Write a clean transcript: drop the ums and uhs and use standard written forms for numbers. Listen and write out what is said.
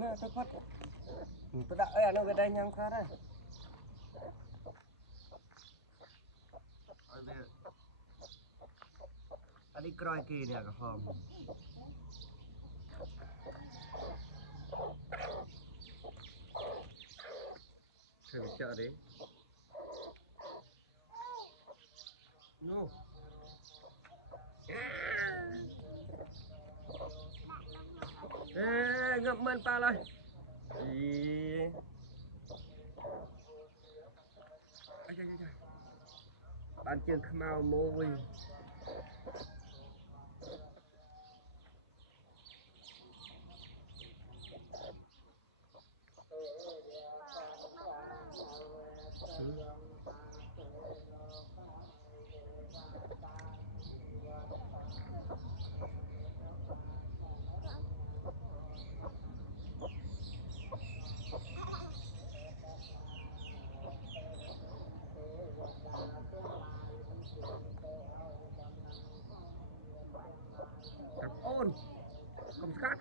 nè tôi phát tôi đã ấy nó về đây nhang khá đây anh đi coi kì nè cả phòng phải chợ đấy no ê ngậm mơn pa rồi gì bạn trường khmao mô vi tập ôn không sát